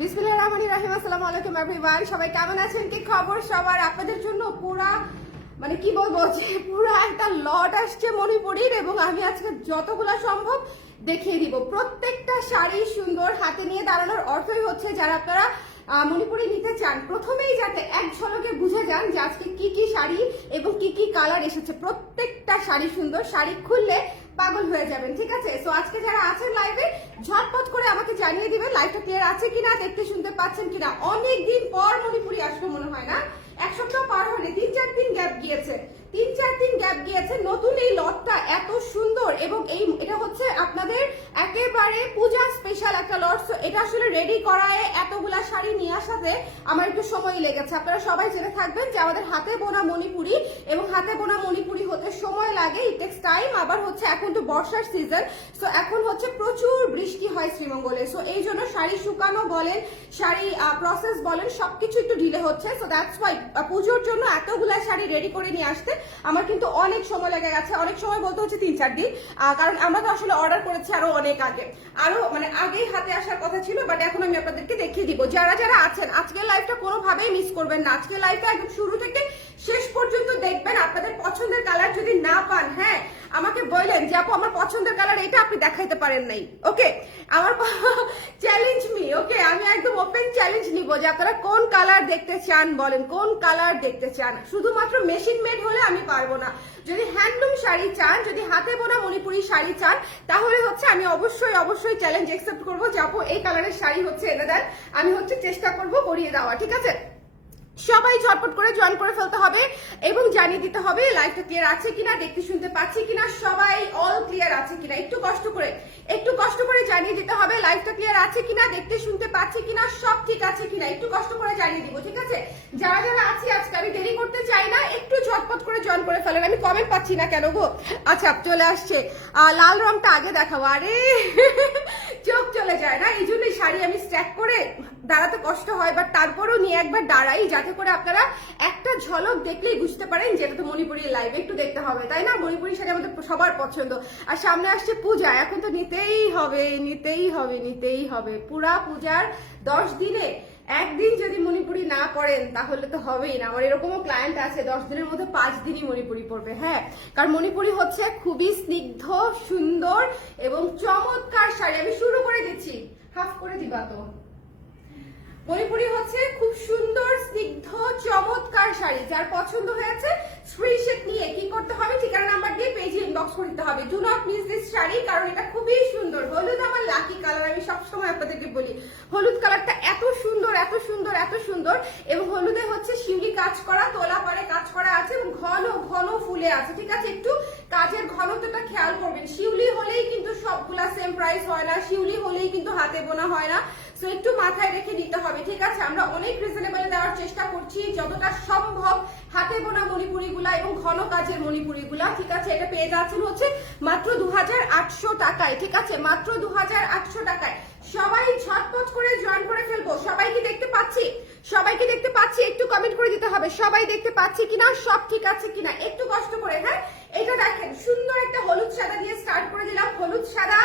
বিসমিল্লাহির রহমানির রহিম। আসসালামু আলাইকুম এভরিওয়ান, সবাই কেমন আছেন? কি খবর সবার? আপনাদের জন্য পুরা মানে কি বলবো যে পুরা একটা লট আসছে মণিপুরীর, এবং আমি আজকে যতগুলো সম্ভব দেখিয়ে দিব। প্রত্যেকটা শাড়ি সুন্দর। হাতে নিয়ে দাঁড়ানোর অর্থই হচ্ছে যারা আপনারা মণিপুরি নিতে চান, প্রথমেই যাতে এক ঝলকে বুঝে যান যে আজকে কি কি শাড়ি এবং কি কি কালার এসেছে। প্রত্যেকটা শাড়ি সুন্দর, শাড়ি খুললে পাগল হয়ে যাবেন, ঠিক আছে? সো আজকে যারা আছেন লাইভে ঝটপট করে আমাকে জানিয়ে দিবেন লাইভটা ক্লিয়ার আছে কিনা, দেখতে শুনতে পাচ্ছেন কিনা। অনেকদিন পর মণিপুরি আসলো মনে হয় না, এক সপ্তাহ পার হয়নি, 3-4 দিন গ্যাপ গিয়েছে, 3-4 দিন গ্যাপ গিয়েছে। নতুন এই লটটা এত সুন্দর, এবং এটা হচ্ছে আপনাদের একেবারে পূজা স্পেশাল একটা লট। এটা আসলে রেডি করায় এতগুলা শাড়ি নিয়ে আসাতে আমার একটু সময় লেগেছে। আপনারা সবাই জেনে থাকবেন যে আমাদের হাতে বোনা মণিপুরি, এবং হাতে বোনা মণিপুরি হতে সময় লাগে, ইট টেক্স টাইম। আবার হচ্ছে এখন তো বর্ষার সিজন, সো এখন হচ্ছে প্রচুর বৃষ্টি হয় শ্রীমঙ্গলে, সো এই জন্য শাড়ি শুকানো বলেন, শাড়ি প্রসেস বলেন, সবকিছু একটু ডিলে হচ্ছে। সো দ্যাটস ওয়াই পুজোর জন্য এতগুলা শাড়ি রেডি করে নিয়ে আসতে আমার কিন্তু অনেক সময় লেগে গেছে। অনেক সময় বলতে হচ্ছে 3-4 দিন, কারণ আমরা তো আসলে অর্ডার করেছি আরো অনেক আগে, আরো মানে আগেই হাতে আসার কথা ছিল, বাট এখন আমি আপনাদেরকে দেখিয়ে দিব। যারা যারা আছেন আজকের লাইভটা কোনোভাবেই মিস করবেন না। আজকের লাইভটা একদম শুরু থেকে শেষ পর্যন্ত দেখবেন। আপনাদের পছন্দের কালার যদি না পান, হ্যাঁ আমাকে বললেন যে আপু আমার পছন্দের কালার এটা, আপনি দেখাইতে পারেন নাই, ওকে আমার চ্যালেঞ্জ মি, ওকে আমি একদম ওপেন চ্যালেঞ্জ নিব যে আপনারা কোন কালার দেখতে চান, বলেন কোন কালার দেখতে চান। শুধুমাত্র মেশিন মেড হলে আমি পারবো না। যদি হ্যান্ডলুম শাড়ি চান, যদি হাতে বোনা মণিপুরি শাড়ি চান, তাহলে হচ্ছে আমি অবশ্যই চ্যালেঞ্জ অ্যাকসেপ্ট করবো যে আপু এই কালারের শাড়ি হচ্ছে এনে দেন, আমি হচ্ছে চেষ্টা করবো করিয়ে দেওয়া, ঠিক আছে? সবাই ঝটপট করে জয়েন করে ফেলতে হবে এবং জানিয়ে দিতে হবে লাইভটা ক্লিয়ার আছে কিনা, দেখতে শুনতে পাচ্ছি কিনা, সবাই অল ক্লিয়ার আছে কিনা। একটু কষ্ট করে জানিয়ে দিতে হবে লাইভটা ক্লিয়ার আছে কিনা, দেখতে শুনতে পাচ্ছি কিনা, সব ঠিক আছে কিনা, একটু কষ্ট করে জানিয়ে দিব, ঠিক আছে? যারা যারা আছি আজকে আমি দেরি করতে চাই না, একটু ঝটপট করে জয়েন করে ফেলেন। আমি কমেন্ট পাচ্ছি না কেন গো? আচ্ছা চলে আসছে, লাল রংটা আগে দেখাবো। আরে চোখ চলে যায় না, এই জন্যই শাড়ি আমি স্ট্যাক করে দাঁড়াতে কষ্ট হয়, বাট তারপরেও নিয়ে একবার দাঁড়াই যাতে করে আপনারা একটা ঝলক দেখলেই বুঝতে পারেন যে এটা তো মণিপুরি লাইভ। একটু দেখতে হবে তাই না? মণিপুরি শাড়ি আমাদের সবার পছন্দ, আর সামনে আসছে পূজা, এখন তো নিতেই হবে। পুরা পূজার 10 দিনে একদিন যদি মণিপুরি না পড়েন তাহলে তো হবেই না। আমার এরকমও ক্লায়েন্ট আছে 10 দিনের মধ্যে 5 দিনই মণিপুরি পড়বে, হ্যাঁ, কারণ মণিপুরি হচ্ছে খুবই স্নিগ্ধ, সুন্দর এবং চমৎকার শাড়ি। আমি শুরু করে দিচ্ছি, হাফ করে দিবা তো। মণিপুরি হচ্ছে খুব সুন্দর, স্নিগ্ধ, চমৎকার শাড়ি। যার পছন্দ হয়েছে স্ক্রিনশট নিয়ে কি করতে হবে, ঠিকানা নাম্বার দিয়ে পেজে ইনবক্স করতে হবে। Do not miss this sari, কারণ এটা খুবই সুন্দর। হলুদ আমার লাকি কালার, আমি সবসময় আপনাদেরকে বলি হলুদ কালারটা এত সুন্দর, এবং হলুদে হচ্ছে শিউলি কাজ করা, তোলা পারে কাজ করা আছে, এবং ঘন ফুলে আছে, ঠিক আছে? একটু কাজের ঘনত্বটা খেয়াল করবেন। শিউলি হলেই কিন্তু সবগুলা সেম প্রাইস হয় না, শিউলি হলেই কিন্তু হাতে বোনা হয় না, সো একটু মাথায় রেখে নিতে হবে, ঠিক আছে? আমরা অনেক রিজনেবলে দেওয়ার চেষ্টা করছি যতটা সম্ভব হাতে বোনা মণিপুরিগুলা এবং ঘন কাজের মণিপুরিগুলা, ঠিক আছে? এটা পেয়ে যাচ্ছেন হচ্ছে মাত্র 2800 টাকায়, ঠিক আছে? মাত্র 2800 টাকায়। সবাই ঝটপট করে জয়েন করে ফেলবো। সবাইকে দেখতে পাচ্ছি, একটু কমেন্ট করে দিতে হবে সবাই দেখতে পাচ্ছি কিনা, সব ঠিক আছে কিনা, একটু কষ্ট করে। হ্যাঁ, এটা দেখেন সুন্দর একটা হলুদ সাদা দিয়ে স্টার্ট করে দিলাম। হলুদ সাদা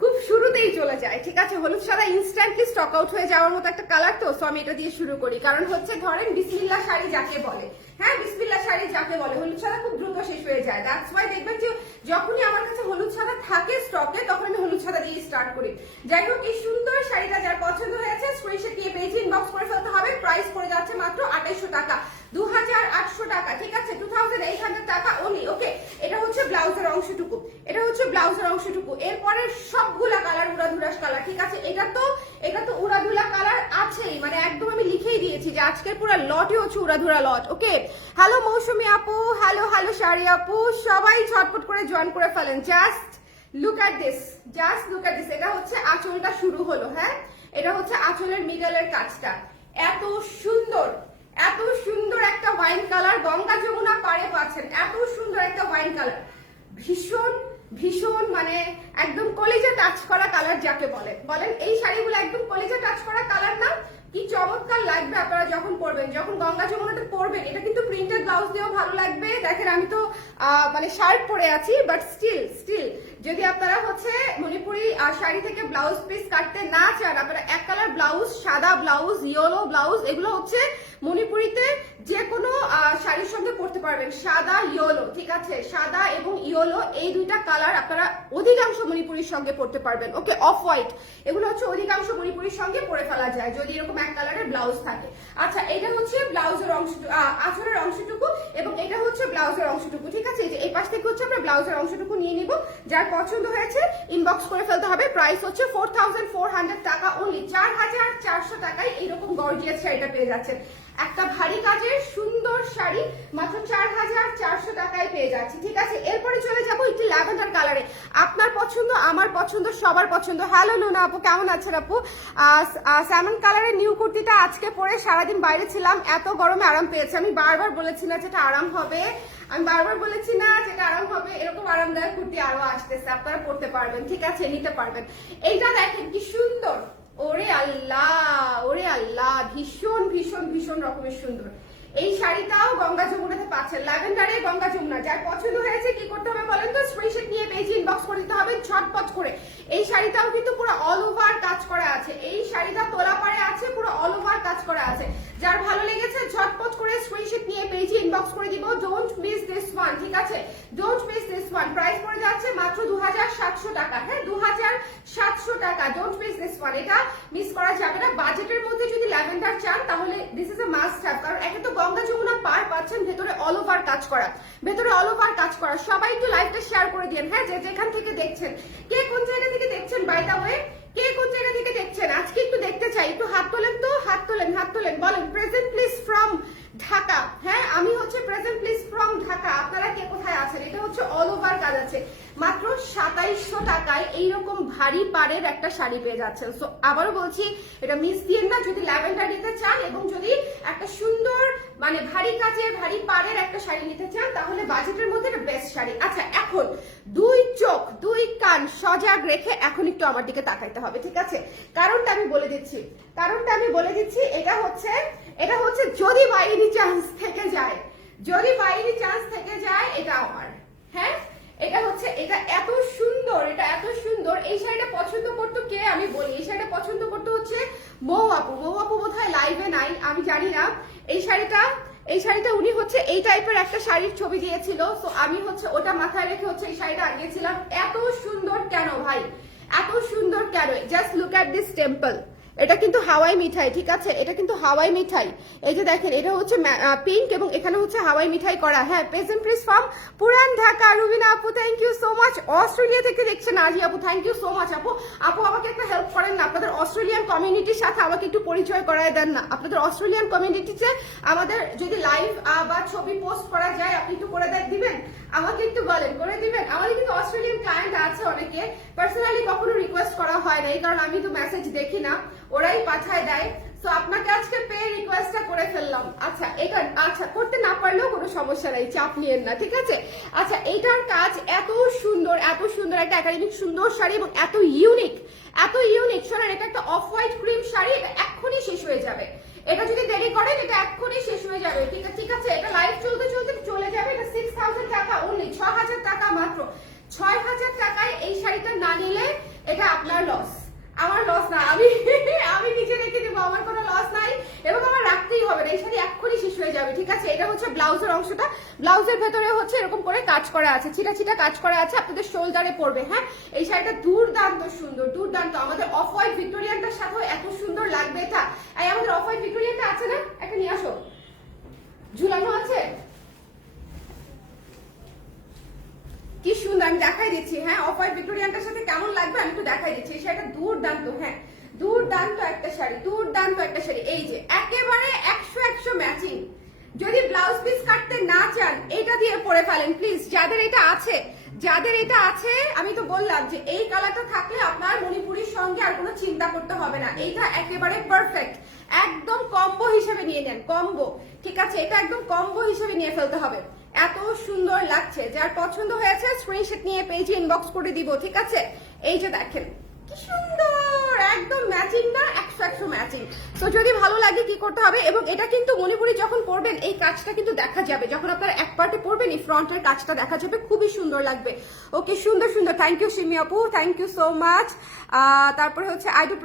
খুব শুরুতেই চলে যায়, ঠিক আছে? হলুদ সাদা ইনস্ট্যান্টলি স্টক আউট হয়ে যাওয়ার মতো একটা কালার, তো সো আমি এটা দিয়ে শুরু করি। কারণ হচ্ছে ধরেন বিসমিল্লাহ শাড়ি যাকে বলে, হ্যাঁ বিসমিল্লাহ শাড়ি যাকে বলে, হলুদ সাদা খুব দ্রুত শেষ হয়ে যায়। দ্যাটস ওয়াই দেখবেন যে যখনই আমার কাছে হলুদ সাদা থাকে স্টকে, তখন আমি হলুদ সাদা দিয়ে স্টার্ট করি। যাই হোক, এই সুন্দর শাড়িটা যার পছন্দ হয়েছে স্ক্রিনশট দিয়ে পেজে ইনবক্স করে ফেলতে হবে। প্রাইস পড়ে যাচ্ছে মাত্র 2800 টাকা, 2800 টাকা, ঠিক আছে? 2800 টাকা ওনলি, ওকে? এটা হচ্ছে ব্লাউজের অংশটুকু, এরপরে সবগুলা কালার উড়াধুরাস কালার, ঠিক আছে? এটা তো উড়াধুলা কালার আছেই, মানে একদম আমি লিখেই দিয়েছি যে আজকের পুরো লটই হচ্ছে উড়াধুরা লট, ওকে? হ্যালো মৌসুমী আপু, হ্যালো শাড়ি আপু, সবাই ঝটপট করে জয়েন করে ফেলেন। Just look at this. এটা হচ্ছে আঁচলটা শুরু হলো, হ্যাঁ, এটা হচ্ছে আঁচলের মিডলের কাজটা। এত সুন্দর একটা ওয়াইন কালার, গঙ্গা যমুনা পাড়ে পাচ্ছেন এত সুন্দর একটা ওয়াইন কালার, ভীষণ মানে একদম কলিজা টাচ করা কালার যাকে বলেন এই শাড়িগুলো একদম কলিজা টাচ করা কালার না? কি চমৎকার লাগবে আপনারা যখন পরবেন, যখন গঙ্গা যমুনাতে পরবেন। এটা কিন্তু প্রিন্টেড ব্লাউজ দিয়েও ভালো লাগবে। দেখেন আমি তো মানে শার্ট পরে আছি, বাট স্টিল যদি আপনারা হচ্ছে মণিপুরি শাড়ি থেকে ব্লাউজ পিস কাটতে না চান, আপনারা এক কালার ব্লাউজ, সাদা ব্লাউজ, ইয়েলো ব্লাউজ, এগুলো হচ্ছে মণিপুরিতে যে কোনো শাড়ির সঙ্গে পরতে পারবেন। সাদা ইয়েলো, ঠিক আছে, সাদা এবং ইয়েলো এই দুইটা কালার আপনারা অধিকাংশ মণিপুরির সঙ্গে পরতে পারবেন। ওকে, অফ হোয়াইট এগুলো হচ্ছে অধিকাংশ মণিপুরির সঙ্গে পরে ফেলা যায় যদি এরকম এক কালারের ব্লাউজ থাকে। আচ্ছা, এটা হচ্ছে ব্লাউজের অংশ, আঁচলের অংশটুকু, এবং এটা হচ্ছে ব্লাউজের অংশটুকু, ঠিক আছে। এই পাশ থেকে হচ্ছে আমরা ব্লাউজের অংশটুকু নিয়ে নিব। যার পছন্দ হয়েছে ইনবক্স করে ফেলতে হবে। প্রাইস হচ্ছে 4400 টাকা অনলি, 4400 টাকায় এইরকম গর্জিয়াস শাড়িটা পেয়ে যাচ্ছেন। একটা ভারী কাজের সুন্দর শাড়ি মাত্র 4400 টাকায় পেয়ে যাচ্ছি, ঠিক আছে। এরপরে চলে যাবো একটু ল্যাভেন্ডার কালারে। আপনার পছন্দ, আমার পছন্দ, সবার পছন্দ। হ্যালো লুনা আপু, কেমন আছেন আপু? স্যামন কালারের নিউ কুর্তিটা আজকে পরে সারাদিন বাইরে ছিলাম, এত গরমে আরাম পেয়েছে। আমি বারবার বলেছি না যেটা আরাম হবে, আমি বারবার বলেছি না যেটা আরাম হবে, এরকম আরামদায়ক কুর্তি আরো আসতেছে, আপনারা পরতে পারবেন, ঠিক আছে, নিতে পারবেন। এইটা দেখেন কি সুন্দর, ওরে আল্লাহ, ওরে আল্লাহ, ভীষণ ভীষণ ভীষণ রকমের সুন্দর। এই শাড়িটাও গঙ্গা যমুনাতে পাচ্ছেন, ল্যাভেন্ডারে গঙ্গা যমুনা। যার পছন্দ হয়েছে কি করতে হবে বলেন তো? স্ক্রিনশট নিয়ে পেজে ইনবক্স করে দিতে হবে ঝটপট করে। এই শাড়িটাও কিন্তু পুরো অল ওভার কাজ করা আছে, এই শাড়িটা তোলা পাড়ে আছে, পুরো অল ওভার কাজ করা আছে। যার ভালো লেগেছে ঝটপট করে স্ক্রিনশট নিয়ে পেজে ইনবক্স করে দিব। ডোন্ট মিস দিস ওয়ান, ঠিক আছে, don't miss this one. Price পড়ে যাচ্ছে মাত্র 2700 টাকা, হ্যাঁ 2700 টাকা। ডোন্ট মিস দিস ওয়ান, এটা মিস করা যাবে না। বাজেটের মধ্যে যদি ল্যাভেন্ডার চান তাহলে this is a must have, কারণ একে তো গঙ্গা যমুনা পার পাচ্ছেন, ভেতরে অল ওভার কাজ করা, ভেতরে অল ওভার কাজ করা। সবাই একটু লাইভটা শেয়ার করে দিন, হ্যাঁ, যে যেখান থেকে দেখছেন, কে কোন জায়গা থেকে দেখছেন, বাই দ্য ওয়ে কে কোন জায়গা থেকে দেখছেন আজকে একটু দেখতে চাই। একটু হাত তোলেন তো, হাত তোলেন, হাত তোলেন, বলেন প্রেজেন্ট প্লিজ ফ্রম ঢাকা। হ্যাঁ, আমি হচ্ছে প্রেজেন্ট প্লিজ ফ্রম ঢাকা। আপনারা কে কোথায় আছেন? এটা হচ্ছে অল ওভার কাজ আছে, মাত্র 2700 টাকায় এইরকম ভারী পাড়ের একটা শাড়ি পেয়ে যাচ্ছেন। সো আবারও বলছি, এটা মিস দিয়েন না যদি ল্যাভেন্ডার নিতে চান, এবং যদি একটা সুন্দর মানে ভারী কাজের ভারী পাড়ের একটা শাড়ি নিতে চান তাহলে বাজেটের মধ্যে এটা বেস্ট শাড়ি। আচ্ছা, এখন দুই চোখ দুই কান সজাগ রেখে এখন একটু আমার দিকে তাকাইতে হবে, ঠিক আছে। কারণটা আমি বলে দিচ্ছি, কারণটা আমি বলে দিচ্ছি। এটা হচ্ছে যদি বাইরে চান্স থেকে যায়, যদি বাইরে চান্স থেকে যায়, এটা আমার, হ্যাঁ, এটা হচ্ছে, এটা এত সুন্দর, এটা এত সুন্দর। এই শাড়িটা পছন্দ করতো কে আমি বলি, এই শাড়িটা পছন্দ করতে হচ্ছে মৌ আপু। মৌ আপু বোধহয় লাইভে নাই, আমি জানি না। এই শাড়িটা উনি হচ্ছে এই টাইপের একটা শাড়ির ছবি দিয়েছিল, তো আমি হচ্ছে ওটা মাথায় রেখে হচ্ছে এই শাড়িটা আনিয়েছিলাম। এত সুন্দর কেন ভাই, এত সুন্দর কেন? Just look at this temple. এটা কিন্তু হাওয়াই মিঠাই, ঠিক আছে, এটা কিন্তু হাওয়াই মিঠাই। এই যে দেখেন, এটা হচ্ছে পিঙ্ক এবং এখানে হচ্ছে হাওয়াই মিঠাই করা। হ্যাঁ, প্রেজেন্ট প্লিজ ফ্রম পুরান ঢাকা। রুবিনা আপু thank you so much. Australia থেকে দেখছেন আজি আপু, থ্যাংক ইউ সো মাচ আপু। আপু আমাকে একটা হেল্প করেন না, আপনাদের অস্ট্রেলিয়ান কমিউনিটির সাথে আমাকে একটু পরিচয় করায় দেন না। আপনাদের অস্ট্রেলিয়ান কমিউনিটিতে আমাদের যদি লাইভ বা ছবি পোস্ট করা যায়, আপনি একটু করে দিবেন আমাকে, একটু বলেন, করে দিবেন। আমাদের কিন্তু অস্ট্রেলিয়ান ক্লায়েন্ট আছে অনেকে, পার্সোনালি কখনো রিকোয়েস্ট করা হয় না, এই কারণ আমি তো মেসেজ দেখি না, ওরাই পাঠায় দেয়। তো আপনাকে আজকে পে রিকোয়েস্টটা করে ফেললাম। আচ্ছা, এটা আচ্ছা করতে না পারলেও কোনো সমস্যা নাই, চাপ নিয়েন না, ঠিক আছে। আচ্ছা, এইটার কাজ এত সুন্দর, এত সুন্দর একটা একাডেমিক সুন্দর শাড়ি এবং এত ইউনিক, এত ইউনিক। শোনেন, এটা একটা অফ হোয়াইট ক্রিম শাড়ি, এটা এক্ষুনি শেষ হয়ে যাবে। এটা যদি দেরি করেন এটা এক্ষুনি শেষ হয়ে যাবে, ঠিক আছে। এটা লাইভ চলতে চলতে চলে যাবে। এটা 6000 টাকা অনলি, 6000 টাকা মাত্র। 6000 টাকায় এই শাড়িটা না নিলে এটা আপনার লস, আমার লস না, আমি নিজে রেখে দেবো, আমার কোনো লস নাই এবং আমার রাখতেই হবে না। এই শাড়ি এক্ষুনি শেষ হয়ে যাবে, ঠিক আছে। এটা হচ্ছে ব্লাউজের অংশটা, ব্লাউজের ভেতরে হচ্ছে এরকম করে কাজ করা আছে, ছিটা ছিটা কাজ করা আছে, আপনাদের শোল্ডারে পড়বে। হ্যাঁ, এই শাড়িটা দুর্দান্ত সুন্দর, দুর্দান্ত। আমাদের অফ হোয়াইট ভিক্টোরিয়ানটার সাথেও এত সুন্দর লাগবে এটা। এই আমাদের অফ হোয়াইট ভিক্টোরিয়ানটা আছে না, একটা নিয়ে আসো, ঝুলানো আছে, কি সুন্দর। আমি দেখাই দিচ্ছি, হ্যাঁ, অফ হোয়াইট ভিক্টোরিয়ানটার সাথে কেমন লাগবে আমি একটু দেখাই দিচ্ছি। এই শাড়িটা দুর্দান্ত, হ্যাঁ, দুর্দান্ত একটা শাড়ি, দুর্দান্ত একটা শাড়ি। এই যে একেবারে 100 ম্যাচিং। যদি ব্লাউজ পিস কাটতে না চান এটা দিয়ে পরে ফেলেন প্লিজ। যাদের এটা আছে, যাদের এটা আছে, আমি তো বললাম যে এই কালারটা থাকলে আপনার মণিপুরির সঙ্গে আর কোনো চিন্তা করতে হবে না। এইটা একেবারে পারফেক্ট, একদম কম্বো হিসেবে নিয়ে নেন, কম্বো, ঠিক আছে। এটা একদম কম্বো হিসেবে নিয়ে ফেলতে হবে, এত সুন্দর লাগছে। যার পছন্দ হয়েছে স্ক্রিনশট নিয়ে পেজে ইনবক্স করে দিব, ঠিক আছে। এই যে দেখেন কি সুন্দর, একদম ম্যাচিং না, একশো ম্যাচিং। তো যদি ভালো লাগে কি করতে হবে, এবং এটা কিন্তু মণিপুরি যখন পরবেন এই কাজটা কিন্তু দেখা যাবে, যখন আপনারা এক পার্টে পরবেন এই ফ্রন্টের কাজটা দেখা যাবে, খুবই সুন্দর লাগবে। ওকে, সুন্দর সুন্দর, থ্যাংক ইউ সিমি আপু, থ্যাংক ইউ সো মাচ। তারপরে হচ্ছে I do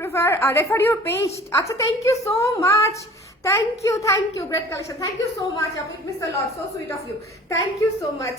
refer your page, আচ্ছা thank you so much, thank you, great collection, thank you so much আপু, it miss the lot, so sweet of you, thank you so much.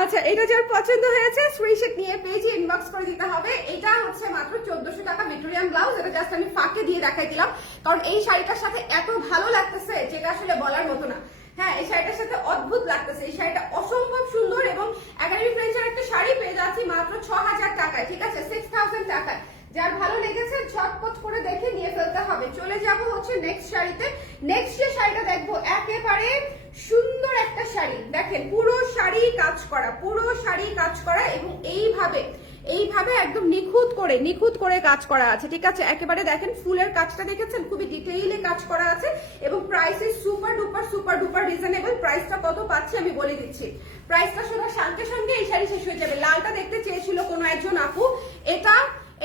আচ্ছা, এটা যার পছন্দ হয়েছে screenshot নিয়ে পেজে ইনবক্স করে দিতে হবে। এটা হচ্ছে মাত্র 1400 টাকা ভিক্টোরিয়ান ব্লাউজ। এটা জাস্ট আমি ফাঁকে দিয়ে দেখাই দিলাম, কারণ এই শাড়িটার সাথে এত ভালো লাগতেছে যেটা আসলে বলার মতো না। হ্যাঁ, এই শাড়িটার সাথে অদ্ভুত লাগতেছে, এই শাড়িটা অসম্ভব সুন্দর, এবং একাডেমি ফ্রেন্ডসের একটা শাড়ি পেয়ে যাচ্ছি মাত্র 6000 টাকায়, ঠিক আছে, 6000 টাকায়। যার ভালো লেগেছে ঝটপট করে দেখে নিয়ে ফেলতে হবে। চলে যাব হচ্ছে নেক্সট শাড়িতে। নেক্সট যে শাড়িটা দেখবো একেবারে সুন্দর একটা শাড়ি, দেখেন পুরো শাড়ি কাজ করা, পুরো শাড়ি কাজ করা, এবং এইভাবে একদম নিখুঁত করে কাজ করা আছে, ঠিক আছে। একেবারে দেখেন ফুলের কাজটা দেখেছেন, খুবই ডিটেইলে কাজ করা আছে, এবং price is super duper reasonable. প্রাইসটা কত পাচ্ছি আমি বলে দিচ্ছি। প্রাইসটা শোনার সঙ্গে সঙ্গে এই শাড়ি শেষ হয়ে যাবে। লালটা দেখতে চেয়েছিল কোনো একজন আপু,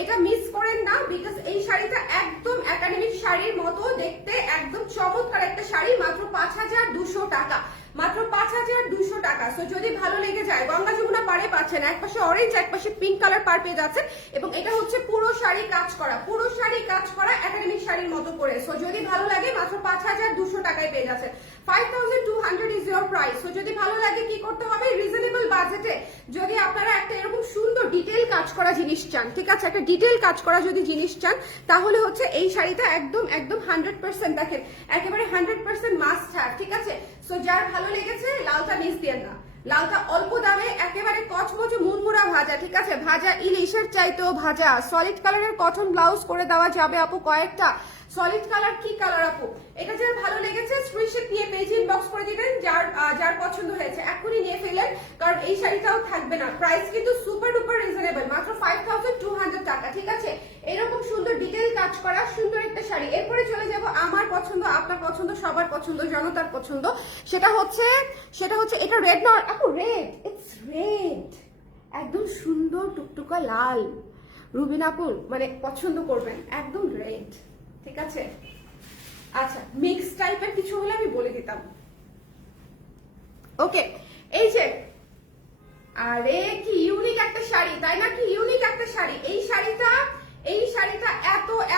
এটা মিস করেন না, বিকজ এই শাড়িটা একদম একাডেমিক শাড়ির মতো দেখতে, একদম চমৎকার একটা শাড়ি, মাত্র 5200 টাকা, মাত্র 5200 টাকা। সো যদি ভালো লেগে যায়, গঙ্গা যমুনা পাড়ে পাচ্ছেন, এক পাশে অরেঞ্জ এক পাশে পিঙ্ক কালার পার পেয়ে যাচ্ছে, এবং এটা হচ্ছে পুরো শাড়ি কাজ করা একাডেমিক শাড়ির মতো করে। সো যদি ভালো লাগে মাত্র 5200 টাকায় পেয়ে যাচ্ছে। 5200 ইজ ইয়োর প্রাইস। সো যদি ভালো লাগে কি করতে হবে, রিজনেবল বাজেটে যদি আপনারা একটা এরকম সুন্দর ডিটেইল কাজ করা জিনিস চান, ঠিক আছে, একটা ডিটেইল কাজ করা যদি জিনিস চান, তাহলে হচ্ছে এই শাড়িটা একদম 100% দেখেন, একেবারে 100% মাস্ট হ্যাভ, ঠিক আছে। সো যার ভালো লেগেছে লালটা মিস দিয়েন না। লালটা অল্প দামে একেবারে কচমচে মুড়মুড়া ভাজা, ঠিক আছে, ভাজা ইলিশের চাইতেও ভাজা। সলিড কালারের কটন ব্লাউজ করে দেওয়া যাবে আপু কয়েকটা। সলিড কালার কি কালার আপু? এটা যার ভালো লেগেছে স্ক্রিনশট নিয়ে পেজে ইনবক্স করে দিবেন, যার পছন্দ হয়েছে এখনই নিয়ে ফেলেন, কারণ এই শাড়িটাও থাকবে না। প্রাইস কিন্তু সুপার ডুপার রিজনেবল, মাত্র 5200 টাকা, ঠিক আছে। এরকম সুন্দর ডিটেইল কাজ করা সুন্দর একটা শাড়ি। এরপরে চলে যাব আমার পছন্দ, আপনার পছন্দ, সবার পছন্দ, জনতার পছন্দ। সেটা হচ্ছে এটা রেড নট আপু, রেড, ইটস রেড, একদম সুন্দর টুকটুকা লাল। রুবিন আপুর মানে পছন্দ করবেন, একদম রেড, ঠিক আছে। আচ্ছা, মিক্স টাইপের কিছু হলে আমি বলে দিতাম। ওকে, এই যে, আরে কি ইউনিক একটা শাড়ি, তাই না? কি ইউনিক একটা শাড়ি এই শাড়িটা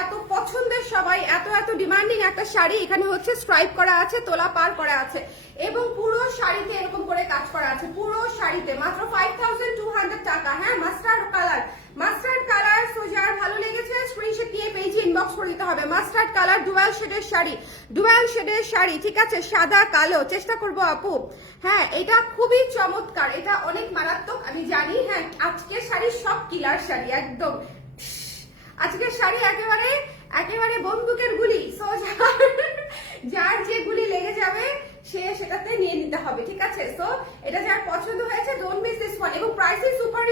এত পছন্দের সবাই, এত ডিমান্ডিং একটা শাড়ি। এখানে হচ্ছে স্ট্রাইপ করা আছে, তোলা পার করা আছে, এবং পুরো শাড়িতে এরকম করে কাজ করা আছে, পুরো শাড়িতে মাত্র 5200 টাকা। হ্যাঁ, মাস্টার্ড কালার। সো যার ভালো লেগেছে স্ক্রিনশট নিয়ে পেজে ইনবক্স করে দিতে হবে। মাস্টার্ড কালার, ডুয়াল শেডের শাড়ি, ঠিক আছে, সাদা কালো। চেষ্টা করবো আপু। হ্যাঁ, এটা খুবই চমৎকার, এটা অনেক মারাত্মক আমি জানি। হ্যাঁ, আজকের শাড়ি সব কিলার শাড়ি, একদম আজকের শাড়ি একেবারে বন্দুকের গুলি। সো যার যে গুলি লেগে যাবে সেটাতে নিয়ে নিতে হবে, ঠিক আছে। সো এটা যার পছন্দ হয়েছে ডোন্ট মিস দিস ওয়ান, এবং প্রাইস ইজ সুপার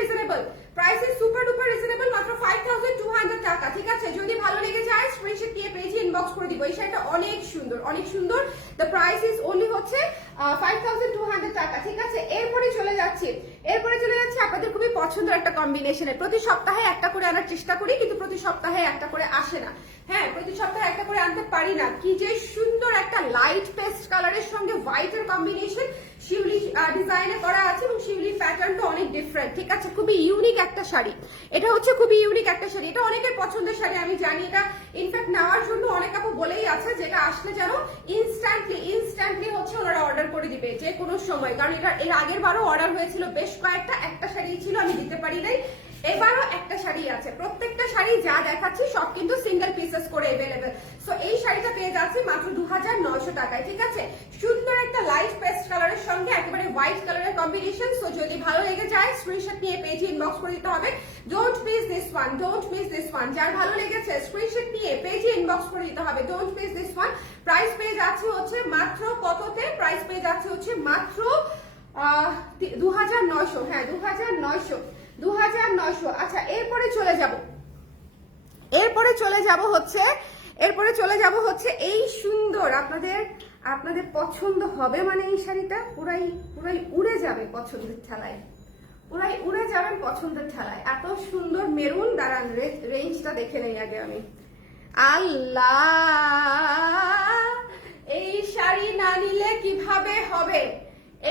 রিজনেবল, মাত্র 5200 টাকা, ঠিক আছে। যদি ভালো লেগে যায় স্ক্রিনশট নিয়ে পেজে ইনবক্স করে দিব। এই শাড়িটা অনেক সুন্দর। দ্য প্রাইস ইজ অনলি হচ্ছে 5200 টাকা, ঠিক আছে। এরপরে চলে যাচ্ছে আপনাদের খুবই পছন্দের একটা কম্বিনেশনে। প্রতি সপ্তাহে একটা করে আনার চেষ্টা করি, কিন্তু প্রতি সপ্তাহে একটা করে আসে না। হ্যাঁ, প্রতি সপ্তাহে একটা করে আনতে পারি না। কি যে সুন্দর একটা লাইট পেস্ট কালারের সঙ্গে হোয়াইটের কম্বিনেশন, শিউলি ডিজাইনে করা আছে, এবং শিউলি প্যাটার্নটা অনেক ডিফারেন্ট, ঠিক আছে। খুবই ইউনিক একটা শাড়ি, এটা হচ্ছে খুবই ইউনিক একটা শাড়ি। এটা অনেকের পছন্দের শাড়ি আমি জানি। এটা ইনফ্যাক্ট নেওয়ার জন্য অনেক আপু বলেই আছে, যেটা আসলে যেন ইনস্ট্যান্টলি হচ্ছে ওনারা অর্ডার করে দিবে যে কোনো সময়, কারণ এটা এর আগের বারও অর্ডার হয়েছিল বেশ কয়েকটা, একটা শাড়ি ছিল আমি দিতে পারি নাই, এবারও একটা শাড়ি আছে। প্রত্যেকটা শাড়ি যা দেখাচ্ছি সব কিন্তু সিঙ্গেল পিসেস করে अवेलेबल। সো এই শাড়িটা পেয়ে যাচ্ছে মাত্র 2900 টাকায়, ঠিক আছে। সুন্দর একটা লাইট পেস্ট কালারের সঙ্গে একেবারে হোয়াইট কালারের কম্বিনেশন। সো যদি ভালো লেগে যায় স্ক্রিনশট নিয়ে পেজে ইনবক্স করে দিতে হবে। ডোন্ট মিস দিস ওয়ান, যার ভালো লেগেছে স্ক্রিনশট নিয়ে পেজে ইনবক্স করে দিতে হবে। Don't miss this one. Price পেয়ে যাচ্ছে হচ্ছে মাত্র কততে? প্রাইস পেয়ে যাচ্ছে হচ্ছে মাত্র 2900। হ্যাঁ, 2900। আচ্ছা, এরপরে চলে যাব হচ্ছে এই সুন্দর, আপনাদের পছন্দ হবে মানে এই শাড়িটা পুরাই উড়ে যাবে পছন্দের ঠেলায়, এত সুন্দর মেরুন। দাঁড়ান, রেঞ্জটা দেখে নেই আগে আমি। আল্লাহ, এই শাড়ি না নিলে কিভাবে হবে?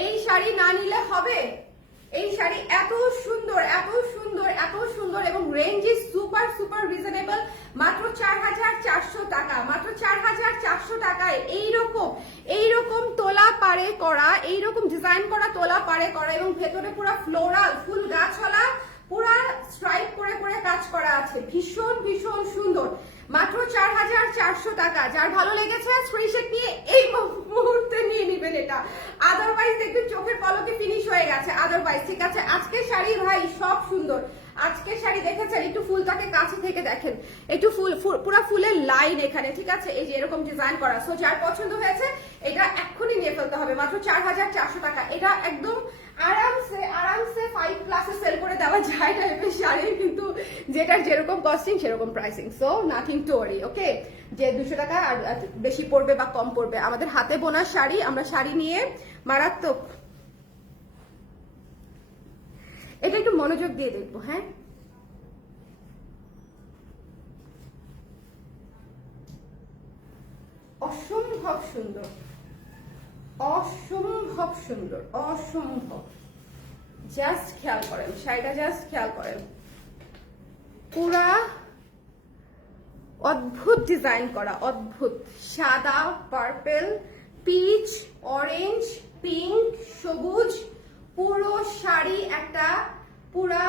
এই শাড়ি না নিলে হবে? এই শাড়ি এত সুন্দর, এত সুন্দর, এত সুন্দর এবং range is super super reasonable. মাত্র 4400 টাকা, মাত্র 4400 টাকায় এইরকম তোলা পাড়ে করা, এইরকম ডিজাইন করা তোলা পাড়ে করা এবং ভেতরে পুরো ফ্লোরাল ফুল গাছওয়ালা পুরা স্ট্রাইপ করে করে কাজ করা আছে, ভীষণ ভীষণ সুন্দর। মাত্র 4400 টাকা। যার ভালো লেগেছে স্ক্রিনশট নিয়ে এই মুহূর্তে নিয়ে নেবেন এটা, আদারওয়াইজ দেখবেন চোখের পলকে ফিনিশ হয়ে গেছে। আদারওয়াইজ ঠিক আছে। আজকে শাড়ি ভাই সব সুন্দর। আজকে শাড়ি দেখেছেন, একটু ফুলটাকে কাছে থেকে দেখেন, একটু পুরো ফুলের লাইন এখানে, ঠিক আছে। এই যে এরকম ডিজাইন করা। সো যার পছন্দ হয়েছে এটা এক্ষুনি নিয়ে ফেলতে হবে, মাত্র 4400 টাকা। এটা একদম আরামসে 5+ সেল করে দেওয়া যায় টাইপের শাড়ি, কিন্তু যেটার যেরকম কস্টিং সেরকম pricing. So nothing to worry, okay. যে 200 টাকা আর বেশি পড়বে বা কম পড়বে, আমাদের হাতে বোনা শাড়ি, আমরা শাড়ি নিয়ে মারাত্মক। এটা একটু মনোযোগ দিয়ে দেখবো, হ্যাঁ। অসম্ভব সুন্দর, অসম্ভব সুন্দর, অসম্ভব। জাস্ট খেয়াল করেন শাড়িটা, জাস্ট খেয়াল করেন, পুরা অদ্ভুত ডিজাইন করা, অদ্ভুত। সাদা, পার্পল, পিচ, অরেঞ্জ, পিঙ্ক, সবুজ, পুরো শাড়ি একটা পুরা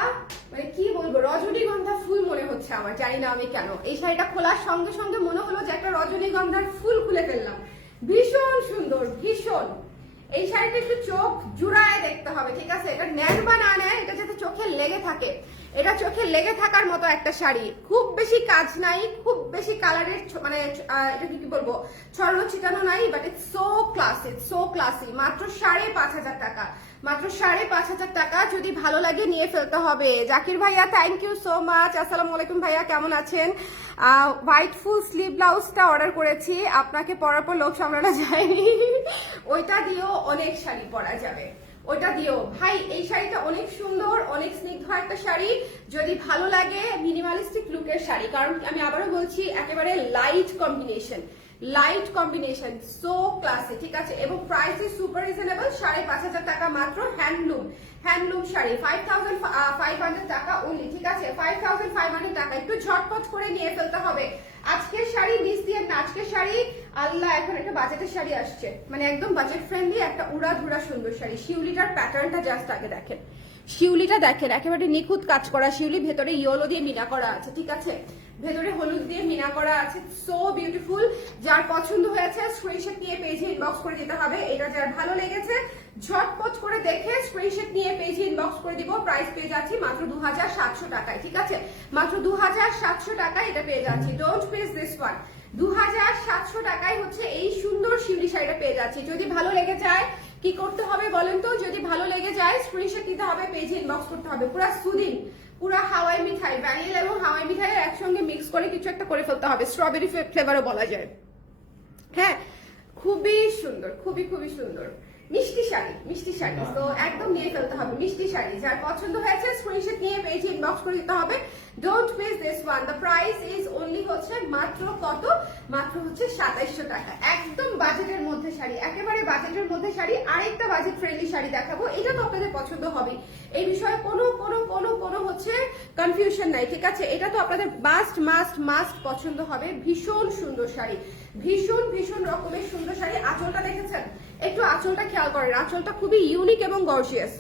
মানে কি বলবো, রজনীগন্ধা ফুল মনে হচ্ছে আমার, জানি না আমি কেন। এই শাড়িটা খোলার সঙ্গে সঙ্গে মনে হলো যে একটা রজনীগন্ধার ফুল খুলে ফেললাম। ভীষণ সুন্দর, ভীষণ। এই শাড়িটা একটু চোখ জুড়ায় দেখতে হবে, ঠিক আছে। এটা নেন বা না নেন, এটা যাতে চোখে লেগে থাকে, এটা চোখে লেগে থাকার মতো একটা শাড়ি। খুব বেশি কাজ নাই, খুব বেশি কালারের মানে এটা কি বলবো, ছড়ানো ছিটানো নাই, but it's so classy, so classy. মাত্র 5500 টাকা, মাত্র 5500 টাকা। যদি ভালো লাগে নিয়ে ফেলতে হবে। জাকির ভাইয়া থ্যাংক ইউ সো মাচ। আসসালামু আলাইকুম ভাইয়া, কেমন আছেন? হোয়াইট ফুল স্লিভ ব্লাউজটা অর্ডার করেছি, আপনাকে পরার পর লোক সামলানো যায়নি। ওইটা দিয়েও অনেক শাড়ি পরা যাবে, ওইটা দিও ভাই। এই শাড়িটা অনেক সুন্দর, অনেক স্নিগ্ধ একটা শাড়ি। যদি ভালো লাগে মিনিমালিস্টিক লুকের শাড়ি, কারণ আমি আবারও বলছি একেবারে light combination, light combination, so classy, ঠিক আছে। এবং প্রাইস ইজ সুপার রিজনেবল, 5500 টাকা মাত্র। হ্যান্ডলুম, হ্যান্ডলুম শাড়ি 5500 টাকা ওনলি, ঠিক আছে। 5500 টাকা। একটু ঝটপট করে নিয়ে ফেলতে হবে। আজকের শাড়ি মিস দিয়ে না, আজকের শাড়ি আল্লাহ, এখন একটা বাজেটের শাড়ি আসছে, মানে একদম বাজেট ফ্রেন্ডলি একটা উড়াধুরা সুন্দর শাড়ি। শিউলিটার প্যাটার্নটা জাস্ট আগে দেখেন, শিউলিটা দেখেন, একেবারে নিখুঁত কাজ করা শিউলি, ভেতরে ইয়েলো দিয়ে মিনা করা আছে, ঠিক আছে। ভেতরে হলুদ দিয়ে মিনা করা আছে, সো বিউটিফুল। যার পছন্দ হয়েছে স্ক্রিনশট নিয়ে পেজে ইনবক্স করে দিতে হবে। এটা যার ভালো লেগেছে ঝটপট করে দেখে স্ক্রিনশট নিয়ে পেজে ইনবক্স করে দিব। প্রাইস পেয়ে যাচ্ছি মাত্র 2700 টাকায়, ঠিক আছে। মাত্র 2700 টাকায় এটা পেয়ে যাচ্ছি। Don't miss this one. 2700 টাকায় হচ্ছে এই সুন্দর শিউলি শাড়িটা পেয়ে যাচ্ছি। যদি ভালো লেগে যায় কি করতে হবে বলেন তো? যদি ভালো লেগে যায় স্ক্রিনশট দিতে হবে, পেজে ইনবক্স করতে হবে। পুরা সুদিন, পুরা হাওয়াই মিঠাই, ভ্যানিলা এবং হাওয়াই মিঠাই একসঙ্গে মিক্স করে কিছু একটা করে ফেলতে হবে, স্ট্রবেরি ফ্লেভারও বলা যায়। হ্যাঁ, খুবই সুন্দর, খুবই খুবই সুন্দর মিষ্টি শাড়ি, মিষ্টি শাড়ি। তো একদম নিয়ে ফেলতে হবে মিষ্টি শাড়ি। যার পছন্দ হয়েছে স্ক্রিনশট নিয়ে পেজে ইনবক্স করে দিতে হবে। Don't miss this one. The price is only হচ্ছে মাত্র কত? মাত্র হচ্ছে 2700 টাকা। একদম বাজেটের মধ্যে শাড়ি, একেবারে বাজেটের মধ্যে শাড়ি। আরেকটা বাজেট ফ্রেন্ডলি শাড়ি দেখাবো, এটা তো আপনাদের পছন্দ হবে, এই বিষয়ে কোনো কোনো কোনো কোনো হচ্ছে কনফিউশন নাই, ঠিক আছে। এটা তো আপনাদের মাস্ট মাস্ট মাস্ট পছন্দ হবে। ভীষণ সুন্দর শাড়ি, ভীষণ ভীষণ রকমের সুন্দর শাড়ি। আঁচলটা দেখেছেন? একটু আঁচলটা খেয়াল করেন, আঁচলটা খুবই ইউনিক এবং গর্জিয়াস।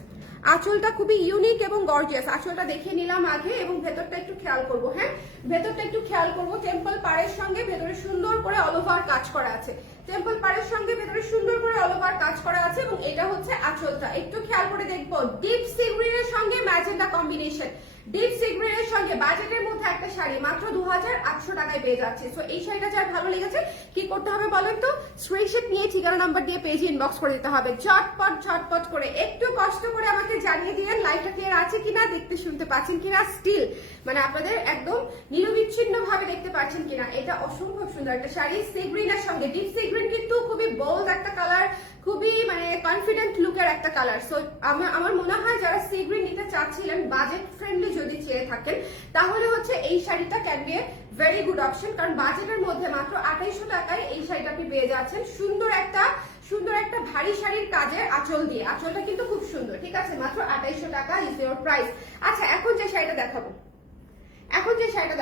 আঁচলটা খুবই ইউনিক এবং গর্জিয়াস। আঁচলটা দেখে নিলাম আগে, এবং ভেতরটা একটু খেয়াল করবো। হ্যাঁ, ভেতরটা একটু খেয়াল করবো। টেম্পল পাড়ের সঙ্গে ভেতরে সুন্দর করে অল ওভার কাজ করা আছে, টেম্পল পাড়ের সঙ্গে ভেতরে সুন্দর করে অল ওভার কাজ করা আছে। এবং এটা হচ্ছে আঁচলটা, একটু খেয়াল করে দেখবো। ডিপ সি গ্রিনের সঙ্গে ম্যাজেন্টা কম্বিনেশন, ডিপ সি গ্রিনের সঙ্গে বাজেটের মধ্যে একটা শাড়ি মাত্র 2800 টাকায় পেয়ে যাচ্ছে। সো এই শাড়িটা যার ভালো লেগেছে কি করতে হবে বলেন তো? স্ক্রিনশট নিয়ে ঠিকানা নাম্বার দিয়ে পেজে ইনবক্স করে দিতে হবে। ঝটপট ঝটপট করে, একটু কষ্ট করে আমাকে জানিয়ে দিলেন লাইভটা ক্লিয়ার আছে কিনা, দেখতে শুনতে পাচ্ছেন কিনা, স্টিল মানে আপনাদের একদম নিরবিচ্ছিন্ন ভাবে দেখতে পাচ্ছেন কিনা। এটা অসম্ভব সুন্দর একটা শাড়ি, সি গ্রিনের সঙ্গে। ডিপ সি গ্রিন কিন্তু খুবই বোল্ড একটা কালার, খুবই মানে কনফিডেন্ট লুকের একটা কালার। সো আমার মনে হয় যারা সি গ্রিন নিতে চাচ্ছিলেন, বাজেট ফ্রেন্ডলি যদি চেয়ে থাকেন, তাহলে হচ্ছে এই শাড়িটা can be very good option, কারণ বাজেটের মধ্যে মাত্র 2800 টাকায় এই শাড়িটা আপনি পেয়ে যাচ্ছেন সুন্দর একটা ভারী শাড়ির কাজের আঁচল দিয়ে। আঁচলটা কিন্তু খুব সুন্দর, ঠিক আছে, মাত্র 2800 টাকা ইজ ইওর প্রাইস। আচ্ছা, এখন যে শাড়িটা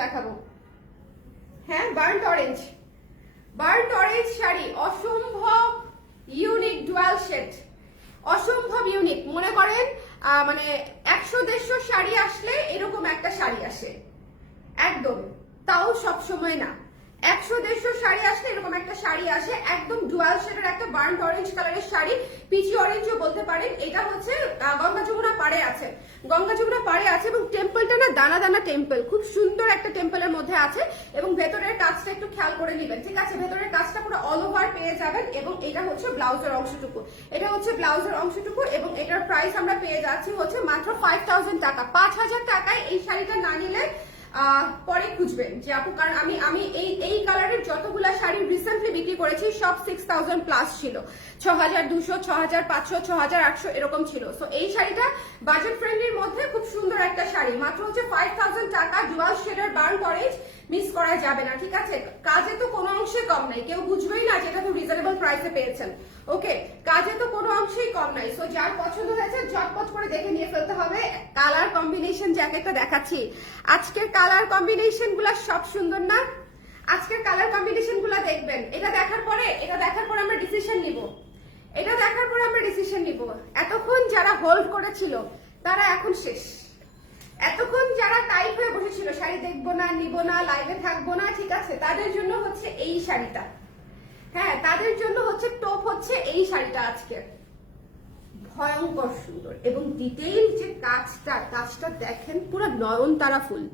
দেখাবো, হ্যাঁ, বার্ন্ট অরেঞ্জ শাড়ি, অসম্ভব ইউনিক ডুয়াল শেড, অসম্ভব ইউনিক। মনে করেন মানে 100-150 শাড়ি আসলে এরকম একটা শাড়ি আসে, একদম, তাও সব সময় না, 100-150 শাড়ি আসলে এরকম একটা শাড়ি আসে, একদম ডুয়াল শেডের একটা বার্ন্ট অরেঞ্জ কালারের শাড়ি, পিচি অরেঞ্জও বলতে পারেন। এটা হচ্ছে গঙ্গা যমুনা পাড়ে আছে এবং টেম্পলটা না দানা দানা টেম্পল, খুব সুন্দর একটা টেম্পলের মধ্যে আছে এবং ভেতরের কাজটা একটু খেয়াল করে নেবেন, ঠিক আছে, ভেতরের কাজটা পুরো অল ওভার পেয়ে যাবেন এবং এটা হচ্ছে ব্লাউজের অংশটুকু এবং এটার প্রাইস আমরা পেয়ে যাচ্ছি হচ্ছে মাত্র 5000 টাকা। 5000 টাকায় এই শাড়িটা না নিলে পরে খুঁজবেন যে আপু, কারণ আমি এই কালারের যতগুলা শাড়ি রিসেন্টলি বিক্রি করেছি সব 6000 প্লাস ছিল, 6200, 6500, 6800 এরকম ছিল। সো এই শাড়িটা বাজেট ফ্রেন্ডলির মধ্যে খুব সুন্দর একটা শাড়ি, মাত্র হচ্ছে 5000 টাকা, ডুয়াল শেডের বার্ন্ট অরেঞ্জ, মিস করা যাবে না, ঠিক আছে। কাজে তো কোনো অংশে কম নাই, কেউ বুঝবেই না যেটা তো রিজনেবল প্রাইসে পেয়েছেন, ওকে, কাজে তো কোনো অংশেই কম নাই। সো যার পছন্দ হয়েছে ঝটপট করে দেখে নিয়ে ফেলতে হবে। কালার কম্বিনেশন যে একটা দেখাচ্ছি, আজকের কালার কম্বিনেশন গুলা সব সুন্দর না, আজকের কালার কম্বিনেশন গুলা দেখবেন, এটা দেখার পরে আমরা ডিসিশন নিব, এতক্ষণ যারা হোল্ড করেছিল তারা এখন শেষ, এতক্ষণ যারা টাইপ হয়ে বসেছিল শাড়ি দেখবো না, নিব না, লাইভে থাকবো না, ঠিক আছে, তাদের জন্য হচ্ছে এই শাড়িটা, হ্যাঁ, তাদের জন্য হচ্ছে টপ হচ্ছে এই শাড়িটা আজকে, ভয়ঙ্কর সুন্দর এবং ডিটেইল যে কাজটা দেখেন, পুরো নয়নতারা ফুল,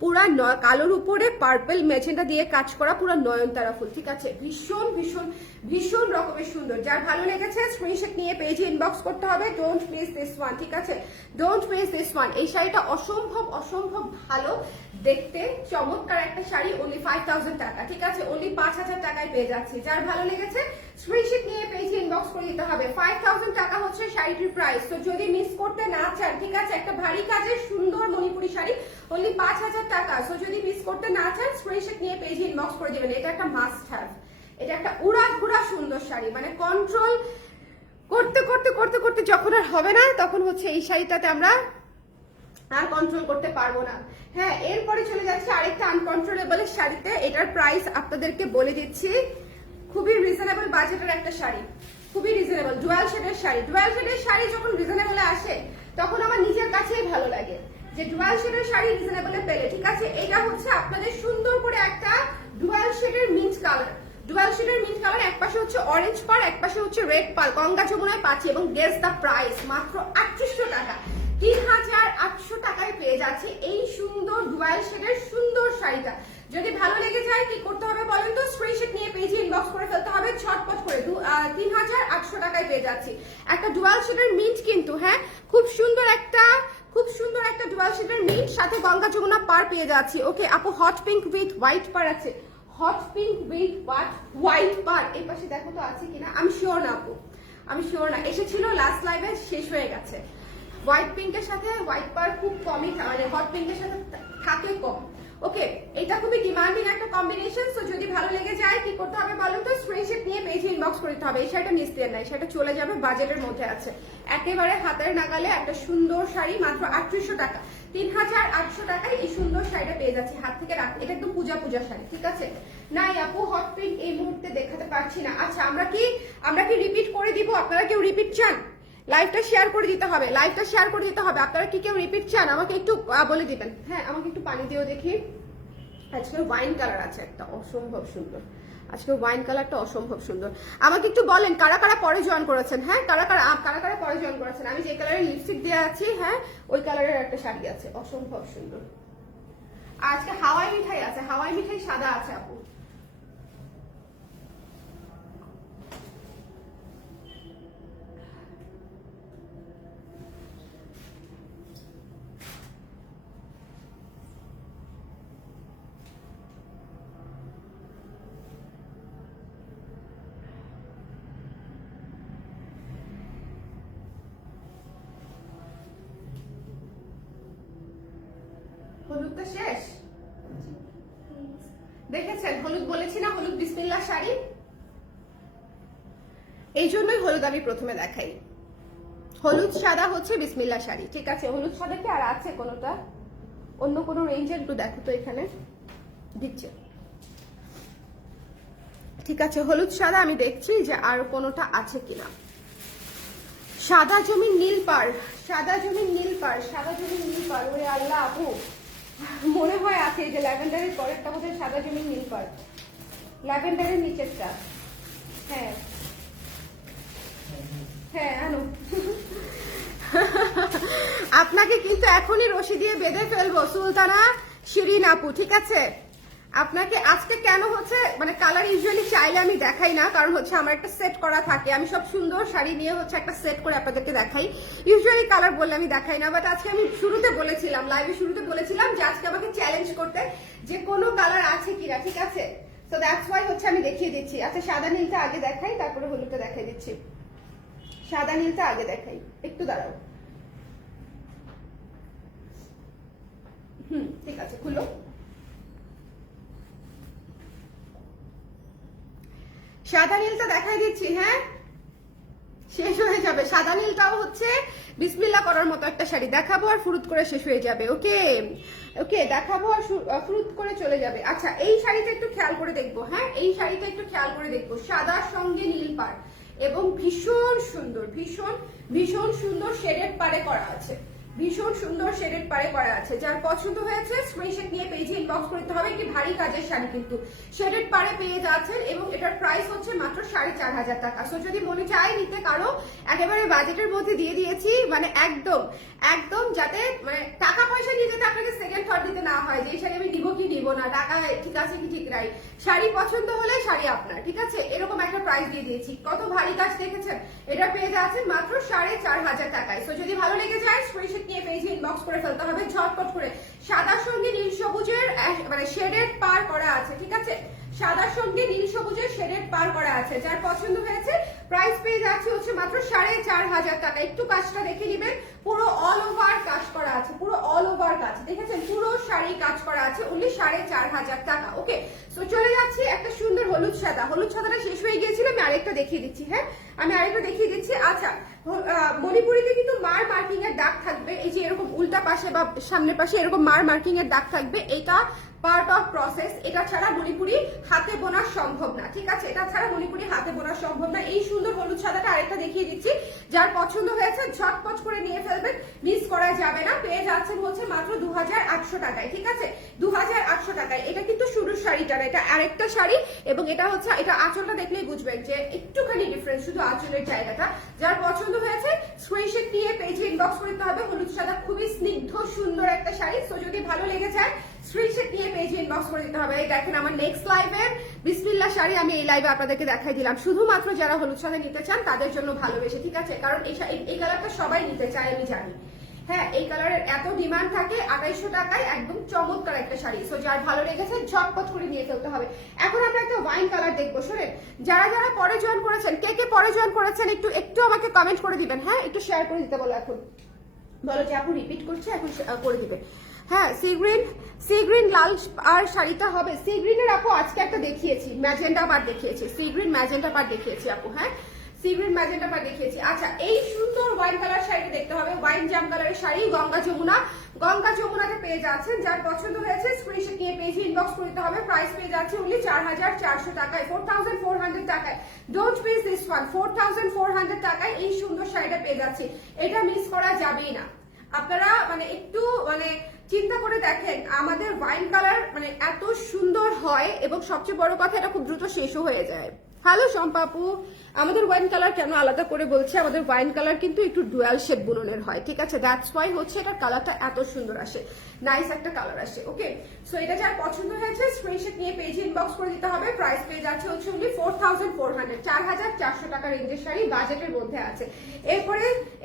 পুরা কালোর উপরে পার্পল মেজেন্টা দিয়ে কাজ করা, পুরো নয়নতারা ফুল, ঠিক আছে, ভীষণ ভীষণ ভীষণ রকমের সুন্দর। যার ভালো লেগেছে স্ক্রিনশট নিয়ে পেজে ইনবক্স করতে হবে, ডোন্ট মিস দিস ওয়ান, ঠিক আছে, ডোন্ট মিস দিস ওয়ান। এই শাড়িটা অসম্ভব ভালো দেখতে, চমৎকার একটা শাড়ি, অনলি 5000 টাকা, ঠিক আছে, অনলি 5000 টাকায় পেয়ে যাচ্ছি। যার ভালো লেগেছে স্ক্রিনশট নিয়ে পেজে ইনবক্স করে দিতে হবে। 5000 টাকা হচ্ছে শাড়িটির প্রাইস। তো যদি মিস করতে না চান, ঠিক আছে, একটা ভারী কাজের সুন্দর মণিপুরি শাড়ি, অনলি 5000 টাকা। সো যদি মিস করতে না চান স্ক্রিনশট নিয়ে পেজে ইনবক্স করে দিবেন। এটা একটা মাস্ট হ্যাভ, এটা একটা উড়া সুন্দর শাড়ি, মানে কন্ট্রোল করতে যখন আর হবে না, তখন হচ্ছে এই শাড়িটাতে আমরা আর কন্ট্রোল করতে পারবো না। হ্যাঁ, এরপরে চলে যাচ্ছে আরেকটা আনকন্ট্রোলেবল শাড়িতে। এটার প্রাইস আপনাদেরকে বলে দিচ্ছি, খুবই রিজনেবল বাজেটের একটা শাড়ি, খুবই রিজনেবল, ডুয়াল শেডের শাড়ি যখন রিজনেবলে আসে তখন আমার নিজের কাছেই ভালো লাগে যে ডুয়াল শেডের শাড়ি রিজনেবলে পেলে, ঠিক আছে। এটা হচ্ছে আপনাদের সুন্দর করে একটা ডুয়াল শেডের মিন্ট কালার, এক পাশে হচ্ছে অরেঞ্জ পার, এক পাশে হচ্ছে রেড পার, গঙ্গা যমুনায় পাচ্ছি এবং গেস দ্য প্রাইস, মাত্র 3800 টাকা, 3800 টাকায় পেয়ে যাচ্ছে এই সুন্দর ডুয়াল শেডের সুন্দর শাড়িটা। যদি ভালো লেগে যায় কি করতে হবে বলেন তো, স্ক্রিনশট নিয়ে পেজে ইনবক্স করে ফেলতে হবে ঝটপট করে। 3800 টাকায় পেয়ে যাচ্ছি একটা ডুয়াল শেডের মিন্ট, কিন্তু হ্যাঁ, খুব সুন্দর একটা ডুয়াল শেডের মিন্ট, সাথে গঙ্গা যমুনা পার পেয়ে যাচ্ছি। ওকে আপু, হট পিঙ্ক উইথ হোয়াইট পার আছে, হট পিঙ্ক উইথ হোয়াইট পার, এই পাশে দেখো তো আছে কিনা, আমি শিওর না আপু, আমি শিওর না, এসেছিল লাস্ট লাইভে, শেষ হয়ে গেছে। হোয়াইট পিঙ্কের সাথে হোয়াইট পার খুব কমই, মানে হট পিঙ্কের সাথে থাকে কম। ওকে, এটা খুবই ডিমান্ডিং একটা কম্বিনেশন। সো যদি ভালো লেগে যায় কি করতে হবে বলুন তো, স্ক্রিনশট নিয়ে পেজে ইনবক্স করতে হবে। এই শাড়িটা মিস দিয়ে নাই, সেটা চলে যাবে, বাজেটের মধ্যে আছে, একেবারে হাতের নাগালে একটা সুন্দর শাড়ি, মাত্র 3800 টাকা, 3800 টাকায় এই সুন্দর শাড়িটা পেয়ে যাচ্ছি, হাত থেকে রাখ, এটা একদম পূজা শাড়ি, ঠিক আছে। নাই আপু, হট পিঙ্ক এই মুহূর্তে দেখাতে পারছি না। আচ্ছা, আমরা কি রিপিট করে দিব? আপনারা কেউ রিপিট চান? লাইভটা শেয়ার করে দিতে হবে, আপনারা কি কেউ রিপিট চান? আমাকে একটু বলে দিবেন। হ্যাঁ, আমাকে একটু পানি দিও দেখি। আজকে ওয়াইন কালার আছে একটা, অসম্ভব সুন্দর, আজকে ওয়াইন কালারটা অসম্ভব সুন্দর। আমাকে একটু বলেন কারা কারা পরে জয়েন করেছেন, হ্যাঁ, কারা কারা পরে জয়েন করেছেন। আমি যে কালারের লিপস্টিক দেওয়া আছি, হ্যাঁ, ওই কালারের একটা শাড়ি আছে, অসম্ভব সুন্দর। আজকে হাওয়াই মিঠাই আছে, হাওয়াই মিঠাই সাদা আছে আপু। হলুদটা শেষ, দেখেছেন হলুদ বলেছি না, হলুদ বিসমিল্লাহ শাড়ি, এই জন্যই হলুদ আমি প্রথমে দেখাই। হলুদ সাদা হচ্ছে বিসমিল্লাহ শাড়ি, ঠিক আছে। হলুদ সাদা কি আর আছে কোনোটা, অন্য কোনো রেঞ্জের একটু দেখো তো, এখানে দিচ্ছে, ঠিক আছে। হলুদ সাদা আমি দেখছি যে আর কোনোটা আছে কিনা। সাদা জমিন নীল পাড়, সাদা জমিন নীল পাড়, সাদা জমিন নীল পাড়, ওরে আল্লাহ আপু মনে হয় আছে, যে ল্যাভেন্ডারের পরেরটা বোধহয় সাদা জমিন নীল পাড়, ল্যাভেন্ডারের নিচেরটা। হ্যাঁ হ্যাঁ আনো আপনাকে কিন্তু এখনই রশি দিয়ে বেঁধে ফেলবো সুলতানা শিরিন আপু, ঠিক আছে। আপনাকে আজকে কেন হচ্ছে মানে কালার ইউজুয়ালি চাইলে আমি দেখাই না, কারণ হচ্ছে আমার একটা সেট করা থাকে, আমি সব সুন্দর শাড়ি নিয়ে হচ্ছে একটা সেট করে আপনাদেরকে দেখাই। ইউজুয়ালি কালার বললে আমি দেখাই না, বাট আজকে আমি শুরুতে বলেছিলাম, লাইভে শুরুতে বলেছিলাম যে আজকে আমাকে চ্যালেঞ্জ করতে যে কোনো কালার আছে কিনা, ঠিক আছে। তো দ্যাটস ওয়াই হচ্ছে আমি দেখিয়ে দিচ্ছি। আচ্ছা সাদা নীলটা আগে দেখাই, তারপরে হলুদটা দেখাই দিচ্ছি। সাদা নীলটা আগে দেখাই, একটু দাঁড়াও। ঠিক আছে, খুলো। সাদা নীলটা দেখাই দিচ্ছি, হ্যাঁ শেষ হয়ে যাবে। সাদা নীলটাও হচ্ছে বিসমিল্লাহ করার মতো একটা শাড়ি দেখাবো আর ফুরুত করে শেষ হয়ে যাবে। ওকে ওকে, দেখাবো আর ফুরুত করে চলে যাবে। আচ্ছা এই শাড়িটা একটু খেয়াল করে দেখবো, হ্যাঁ এই শাড়িটা একটু খেয়াল করে দেখবো। সাদার সঙ্গে নীল পাড় এবং ভীষণ সুন্দর, ভীষণ ভীষণ সুন্দর শেডেড পাড়ে করা আছে, ভীষণ সুন্দর শেডেড পাড়ে করা আছে। যার পছন্দ হয়েছে স্ক্রিনশট নিয়ে পেজে ইনবক্স করতে হবে। একটি ভারী কাজের শাড়ি কিন্তু শেডেড পাড়ে পেয়ে যাচ্ছেন এবং এটার প্রাইস হচ্ছে মাত্র 4,500 টাকা। সো যদি মনে চায় নিতে কারো, একেবারে বাজেটের মধ্যে দিয়ে দিয়েছি, মানে একদম একদম যাতে মানে টাকা পয়সা নিয়ে যেতে আপনাকে সেকেন্ড থট দিতে না হয় যে এই শাড়ি আমি নিব কি নিব না, টাকা ঠিক আছে কি ঠিক নাই, শাড়ি পছন্দ হলে শাড়ি আপনার, ঠিক আছে, এরকম একটা প্রাইস দিয়ে দিয়েছি। কত ভারী কাজ দেখেছেন, এটা পেয়ে যাচ্ছেন মাত্র 4,500 টাকায়। সো যদি ভালো লেগে যায় স্ক্রিনশট নিয়ে পেজে ইনবক্স করে ফেলতে হবে ঝটপট করে। সাদার সঙ্গে নীল সবুজের মানে শেডেড পার করা আছে, ঠিক আছে, সাদার সঙ্গে নীল সবুজের শেডেড পার করা আছে। যার পছন্দ হয়েছে প্রাইস পেয়ে যাচ্ছে হচ্ছে মাত্র 4,500 টাকা। একটু কাজটা দেখে নেবেন, পুরো অল ওভার কাজ করা আছে, পুরো অল ওভার কাজ দেখেছেন, পুরো শাড়ি কাজ করা আছে, অনলি 4,500 টাকা। ওকে, সো চলে যাচ্ছি একটা সুন্দর হলুদ সাদা। হলুদ সাদাটা শেষ হয়ে গিয়েছিল, আমি আরেকটা দেখিয়ে দিচ্ছি, হ্যাঁ আমি আরেকটা দেখিয়ে দিচ্ছি। আচ্ছা মণিপুরিতে কিন্তু মার মার্কিং এর দাগ থাকবে, এই যে এরকম উল্টা পাশে বা সামনের পাশে এরকম মার মার্কিং এর দাগ থাকবে, এটা পার্ট অফ প্রসেস। এটা ছাড়া মণিপুরি হাতে বোনা সম্ভব না, ঠিক আছে, এটা ছাড়া মণিপুরি হাতে বোনা সম্ভব না। এই সুন্দর হলুদ সাদাটা আরেকটা দেখিয়ে দিচ্ছি, যার পছন্দ হয়েছে ঝটপট করে নিয়ে ফেলবেন, মিস করা যাবে না। পেয়ে যাচ্ছেন হচ্ছে মাত্র 2,800 টাকায়, ঠিক আছে, 2,800 টাকায়। এটা কিন্তু শুরুর শাড়িটা না, এটা আরেকটা শাড়ি এবং এটা হচ্ছে, এটা আঁচলটা দেখলেই বুঝবেন যে একটুখানি ডিফারেন্স, শুধু আঁচলের জায়গাটা। যার পছন্দ হয়েছে স্ক্রিনশট নিয়ে পেজে ইনবক্স করতে হবে। হলুদ সাদা খুবই স্নিগ্ধ সুন্দর একটা শাড়ি। সো যদি ভালো লেগে যায় স্ক্রিনশট নিয়ে পেজে ইনবক্স করে দিতে হবে। এই দেখেন আমার নেক্সট লাইভের বিসমিল্লাহ শাড়ি আমি এই লাইভে আপনাদেরকে দেখাই দিলাম, শুধুমাত্র যারা হলুদ সাদা নিতে চান তাদের জন্য ভালোবেসে, ঠিক আছে, কারণ এই কালারটা সবাই নিতে চায় আমি জানি, হ্যাঁ এই কালারের এত ডিমান্ড থাকে। 2,500 টাকায় একদম চমৎকার একটা শাড়ি। সো যার ভালো লেগেছে ঝটপট করে নিয়ে ফেলতে হবে। এখন আমরা একটা ওয়াইন কালার দেখবো। শোনেন, যারা যারা পরে জয়েন করেছেন, কে কে পরে জয়েন করেছেন একটু আমাকে কমেন্ট করে দিবেন, হ্যাঁ একটু শেয়ার করে দিতে বলো। এখন বলো যে আপু রিপিট করছে, এখন করে দিবে। হ্যাঁ সি গ্রিন লাল আর শাড়িটা হবে সি গ্রিনের আপু। আজকে একটা দেখিয়েছি ম্যাজেন্ডা পার দেখিয়েছি, সি গ্রিন ম্যাজেন্ডা পার দেখিয়েছি আপু, হ্যাঁ সি গ্রিন ম্যাজেন্টা পার দেখিয়েছি। আচ্ছা এই সুন্দর ওয়াইন কালার শাড়িটা দেখতে হবে, ওয়াইন জাম কালারের শাড়ি, গঙ্গা যমুনাতে পেয়ে যাচ্ছেন। যার পছন্দ হয়েছে স্ক্রিনশট নিয়ে পেজে ইনবক্স করতে হবে। প্রাইস পেয়ে যাচ্ছে অনলি 4,400 টাকায়, 4,400 টাকায়। ডোন্ট মিস দিস ওয়ান, 4,400 টাকায় এই সুন্দর শাড়িটা পেয়ে যাচ্ছি। এটা মিস করা যাবেই না। আপনারা মানে একটু মানে চিন্তা করে দেখেন, আমাদের ওয়াইন কালার মানে এত সুন্দর হয় এবং সবচেয়ে বড় কথা এটা খুব দ্রুত শেষও হয়ে যায়। হ্যালো শম্পাপু, আমাদের ওয়াইন কালার কেন আলাদা করে বলছি, আমাদের ওয়াইন কালার কিন্তু একটু ডুয়াল শেড বুননের হয়, ঠিক আছে, দ্যাটস ওয়াই হচ্ছে এটার কালারটা এত সুন্দর আসে, নাইস একটা কালার আসে। ওকে, সো এটা যার পছন্দ হয়েছে স্ক্রিনশট নিয়ে পেজে ইনবক্স করে দিতে হবে। প্রাইস পেয়ে যাচ্ছে হচ্ছে অনলি 4,400, 4,400 টাকা রেঞ্জের শাড়ি, বাজেটের মধ্যে আছে।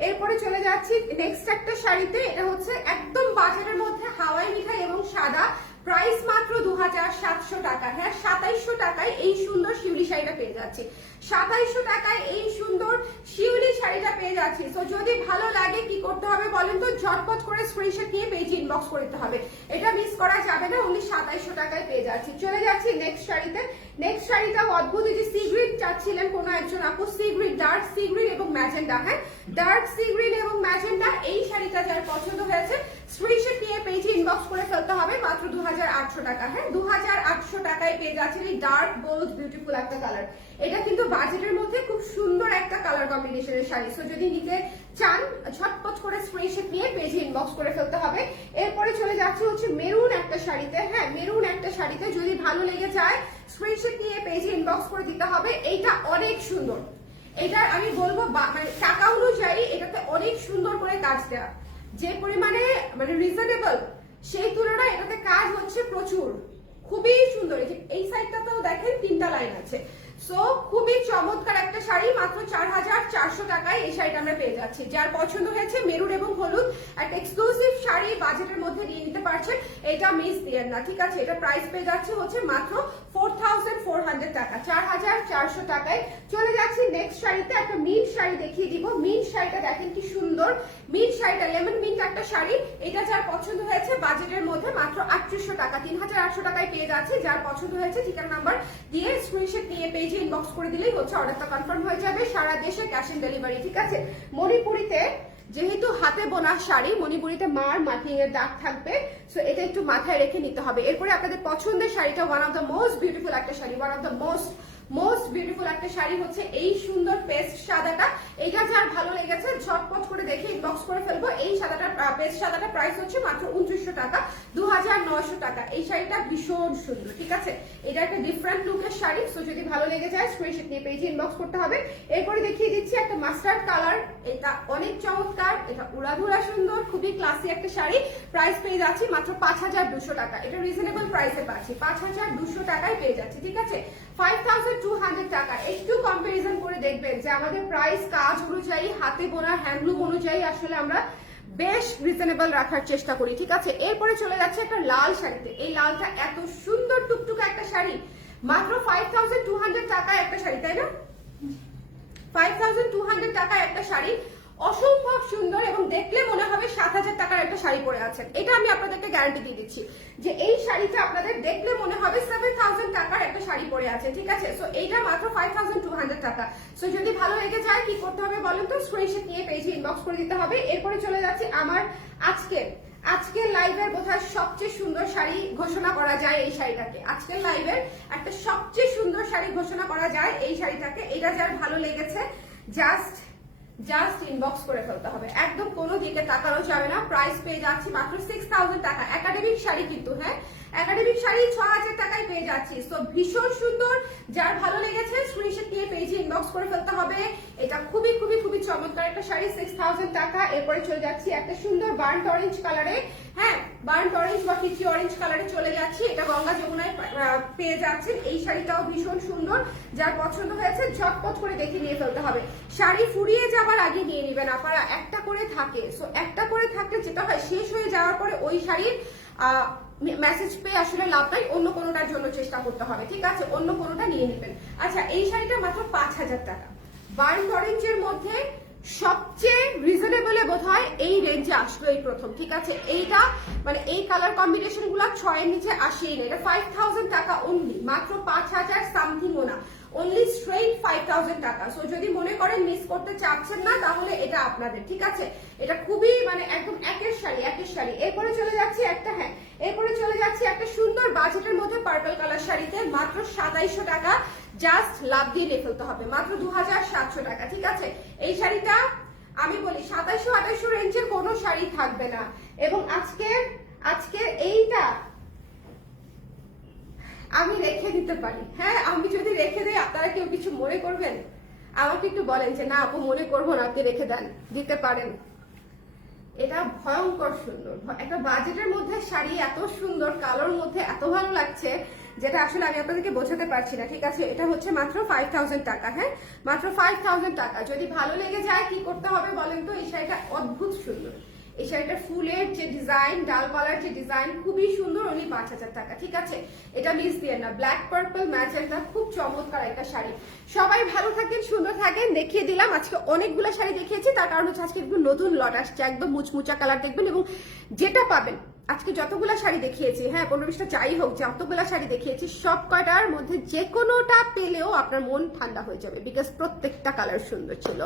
এরপরে চলে যাচ্ছি নেক্সট একটা শাড়িতে। এটা হচ্ছে একদম বাজেটের মধ্যে হাওয়াই মিঠাই এবং সাদা, প্রাইস মাত্র 2,700 টাকা, হ্যাঁ 2,700 টাকায় এই সুন্দর শিউলি শাড়িটা পেয়ে যাচ্ছি। 2700 টাকায় এই সুন্দর শিউলি শাড়িটা পেয়ে যাচ্ছি। তো যদি ভালো লাগে কি করতে হবে বলেন তো, ঝটপট করে স্ক্রিনশট নিয়ে পেজে ইনবক্স করতে হবে, এটা মিস করা যাবে না। অনলি 2700 টাকায় পেয়ে যাচ্ছি। চলে যাচ্ছি নেক্সট শাড়িতে। নেক্সট শাড়িটাও অদ্ভুত, এই যে সি গ্রিন চাচ্ছিলেন কোনো একজন আপু, sea green, dark sea green এবং ম্যাজেন্টা। হ্যাঁ, ডার্ক সি গ্রিন এবং ম্যাজেন্টা, এই শাড়িটা যার পছন্দ হয়েছে স্ক্রিনশট নিয়ে পেজে ইনবক্স করে ফেলতে হবে। মাত্র 2800 টাকা। হ্যাঁ, 2800 টাকায় পেয়ে যাচ্ছেন এই ডার্ক বোল্ড বিউটিফুল একটা কালার। এটা কিন্তু বাজেটের মধ্যে খুব সুন্দর একটা কালার কম্বিনেশনের শাড়ি। সো যদি নিতে চান ঝটপট করে স্ক্রিনশট নিয়ে পেজে ইনবক্স করে ফেলতে হবে। এরপরে চলে যাচ্ছে হচ্ছে মেরুন একটা শাড়িতে। হ্যাঁ, মেরুন একটা শাড়িতে যদি ভালো লেগে যায় স্ক্রিনশট নিয়ে পেজে ইনবক্স করে দিতে হবে। এইটা অনেক সুন্দর, এটা আমি বলবো মানে টাকা অনুযায়ী এটাতে অনেক সুন্দর করে কাজ দেওয়া, যে পরিমাণে মানে রিজনেবল সেই তুলনায় এটাতে কাজ হচ্ছে প্রচুর, খুবই সুন্দর। এই সাইডটাতেও দেখেন 3টা লাইন আছে। সো খুবই চমৎকার একটা শাড়ি, মাত্র 4400 টাকায় এই শাড়িটা আমরা পেয়ে যাচ্ছি। যার পছন্দ হয়েছে মেরুন এবং হলুদ একটা এক্সক্লুসিভ শাড়ি বাজেটের মধ্যে নিয়ে নিতে পারছেন, এটা মিস দিয়েন না, ঠিক আছে। এটা প্রাইস পেয়ে যাচ্ছে হচ্ছে মাত্র 4400 টাকা, 4400 টাকায়। চলে যাচ্ছি নেক্সট শাড়িতে, একটা মিন্ট শাড়ি দেখিয়ে দিব। মিন্ট শাড়িটা দেখেন কি সুন্দর, মিন্ট শাড়িটা লেমন মিন্ট একটা শাড়ি। এটা যার পছন্দ হয়েছে বাজেটের মধ্যে মাত্র 3800 টাকা, 3800 টাকায় পেয়ে যাচ্ছে। যার পছন্দ হয়েছে ঠিকানা নাম্বার দিয়ে স্ক্রিনশট নিয়ে পেজে ইনবক্স করে দিলেই হচ্ছে অর্ডারটা কনফার্ম হয়ে যাবে। সারা দেশে ক্যাশ অন ডেলিভারি, ঠিক আছে। মণিপুরিতে যেহেতু হাতে বোনা শাড়ি, মণিপুরিতে মার মার্কিং এর দাগ থাকবে, সো এটা একটু মাথায় রেখে নিতে হবে। এরপরে আপনাদের পছন্দের শাড়িটা, one of the most beautiful একটা শাড়ি, one of the most beautiful একটা শাড়ি হচ্ছে এই সুন্দর পেস্ট সাদাটা। এটা যার ভালো লেগেছে ঝটপট করে দেখে ইনবক্স করে ফেলবো। এই সাদাটা, পেস্ট সাদাটা প্রাইস হচ্ছে মাত্র 2900 টাকা, 2900 টাকা। এই শাড়িটা ভীষণ সুন্দর, ঠিক আছে। এটা একটা ডিফারেন্ট লুকের শাড়ি। সো যদি ভালো লেগে যায় স্ক্রিনশট নিয়ে পেজে ইনবক্স করতে হবে। এরপরে দেখিয়ে দিচ্ছি একটা মাস্টার্ড কালার, এটা অনেক চমৎকার, এটা উড়াধুরা সুন্দর, খুবই ক্লাসি একটা শাড়ি। প্রাইস পেয়ে যাচ্ছি মাত্র 5200 টাকা। এটা রিজনেবল প্রাইসে পাচ্ছি, 5200 টাকায় পেয়ে যাচ্ছি, ঠিক আছে। 5200 টাকা। একটু কম্পারিজন করে দেখবেন যে আমাদের প্রাইস কাজ অনুযায়ী, হাতে বোনা হ্যান্ডলুম অনুযায়ী আসলে আমরা বেশ রিজনেবল রাখার চেষ্টা করি, ঠিক আছে। এরপরে চলে যাচ্ছে একটা লাল শাড়িতে। এই লালটা এত সুন্দর টুকটুকে একটা শাড়ি, মাত্র 5200 টাকায় একটা শাড়ি, তাই না? 5200 টাকায় একটা শাড়ি, অসম্ভব সুন্দর এবং দেখলে মনে হবে 7000 টাকার একটা শাড়ি পরে আছেন। এটা আমি আপনাদেরকে গ্যারান্টি দিয়ে দিচ্ছি যে এই শাড়িটা আপনাদের দেখলে মনে হবে 7000 টাকার একটা শাড়ি পরে আছে, ঠিক আছে। সো এইটা মাত্র 5200 টাকা। সো যদি ভালো লেগে যায় কি করতে হবে বলেন তো, স্ক্রিনশট নিয়ে পেজে ইনবক্স করে দিতে হবে। এরপরে চলে যাচ্ছি আমার আজকের লাইভের বোধহয় সবচেয়ে সুন্দর শাড়ি ঘোষণা করা যায় এই শাড়িটাকে। আজকের লাইভের একটা সবচেয়ে সুন্দর শাড়ি ঘোষণা করা যায় এই শাড়িটাকে। এটা যার ভালো লেগেছে জাস্ট ইনবক্স করে ফেলতে হবে, একদম কোনো দিকে তাকানো যাবে না। প্রাইস পেয়ে যাচ্ছি মাত্র 6000 টাকা। একাডেমিক শাড়ি কিন্তু, হ্যাঁ, একাডেমিক শাড়ি 6000 টাকায় পেয়ে যাচ্ছি। সো ভীষণ সুন্দর, যার ভালো লেগেছে স্ক্রিনশট নিয়ে পেজে ইনবক্স করে ফেলতে হবে। এটা খুবই খুবই খুবই চমৎকার একটা শাড়ি, 6000 টাকা। এরপরে চলে যাচ্ছি একটা সুন্দর বার্ন্ট অরেঞ্জ কালারে। হ্যাঁ, বার্ন্ট অরেঞ্জ বা ফিচি অরেঞ্জ কালারে চলে যাচ্ছি। এটা গঙ্গা যমুনায় পেয়ে যাচ্ছেন। এই শাড়িটাও ভীষণ সুন্দর, যার পছন্দ হয়েছে ঝটপট করে দেখে নিয়ে ফেলতে হবে। শাড়ি ফুরিয়ে যাবার আগে নিয়ে নেবেন আপনারা, একটা করে থাকে। সো একটা করে থাকলে যেটা হয়, শেষ হয়ে যাওয়ার পরে ওই শাড়ির মেসেজ পেয়ে আসলে লাভ নাই, অন্য কোনোটার জন্য চেষ্টা করতে হবে, ঠিক আছে। অন্য কোনোটা নিয়ে নেবেন। আচ্ছা, এই শাড়িটা মাত্র 5000 টাকা। বার্ন্ট অরেঞ্জের মধ্যে সবচেয়ে রিজনেবল বোধহয় এই রেঞ্জে আসলো এই প্রথম, ঠিক আছে। এইটা মানে এই কালার কম্বিনেশন গুলা 6 এর নিচে আসেই না। এটা 5000 টাকা অনলি, মাত্র 5000 সামথিংও না, অনলি স্ট্রেইট 5000 টাকা। সো যদি মনে করেন মিস করতে চাচ্ছেন না তাহলে এটা আপনাদের, ঠিক আছে। এটা খুবই মানে একদম একের শাড়ি। এরপরে চলে যাচ্ছি একটা সুন্দর বাজেটের মধ্যে পার্পল কালার শাড়িতে, মাত্র 2700 টাকা। জাস্ট লাভ দিয়ে নিয়ে ফেলতে হবে, মাত্র 2700 টাকা, ঠিক আছে। এই শাড়িটা আমি বলি 2700-2800 রেঞ্জের কোনো শাড়ি থাকবে না। এবং আজকের এইটা আমি রেখে দিতে পারি। হ্যাঁ, আমি যদি রেখে দেই আপনারা কেউ কিছু মনে করবেন? আমাকে একটু বলেন যে না আপু মনে করবো না, আপনি রেখে দেন, দিতে পারেন। এটা ভয়ঙ্কর সুন্দর একটা বাজেটের মধ্যে শাড়ি, এত সুন্দর কালোর মধ্যে এত ভালো লাগছে যেটা আসলে আমি আপনাদেরকে বোঝাতে পারছি না, ঠিক আছে। এটা হচ্ছে মাত্র 5000 টাকা। হ্যাঁ, মাত্র 5000 টাকা। যদি ভালো লেগে যায় কি করতে হবে বলেন তো, এই শাড়িটা অদ্ভুত সুন্দর। এই শাড়িটার ফুলের যে ডিজাইন, ডাল কলার যে ডিজাইন খুবই সুন্দর, অনলি 5,000 টাকা। ঠিক আছে, এটা মিস দিয়ে না, ব্ল্যাক পার্পল ম্যাচ একটা খুব চমৎকার একটা শাড়ি। সবাই ভালো থাকেন, সুন্দর থাকেন। দেখিয়ে দিলাম আজকে অনেকগুলো শাড়ি দেখিয়েছি, তার কারণ হচ্ছে আজকে একটু নতুন লট আসছে, একদম মুচমুচা কালার দেখবেন। এবং যেটা পাবেন আজকে যতগুলা শাড়ি দেখিয়েছি, হ্যাঁ 15-20টা যাই হোক, যতগুলা শাড়ি দেখিয়েছি সব কয়টার মধ্যে যে কোনোটা পেলেও আপনার মন ঠান্ডা হয়ে যাবে, বিকজ প্রত্যেকটা কালার সুন্দর ছিল।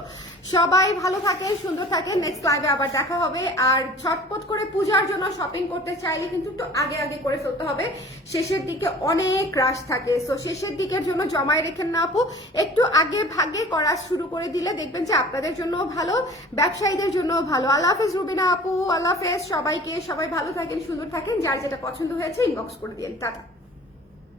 সবাই ভালো থাকেন, সুন্দর থাকেন। নেক্সট লাইভে আবার দেখা হবে। আর ঝটপট করে পূজার জন্য শপিং করতে চাইলে কিন্তু একটু আগে আগে করে ফেলতে হবে, শেষের দিকে অনেক রাশ থাকে। সো শেষের দিকের জন্য জমায় রেখেন না আপু, একটু আগে ভাগে করা শুরু করে দিলে দেখবেন যে আপনাদের জন্য ভালো, ব্যবসায়ীদের জন্য ভালো। আল্লাহ হাফেজ রুবিনা আপু, আল্লাহ হাফেজ সবাইকে। সবাই ভালো থাকেন, সুন্দর থাকেন। যার যেটা পছন্দ হয়েছে ইনবক্স করে দিন। টাটা।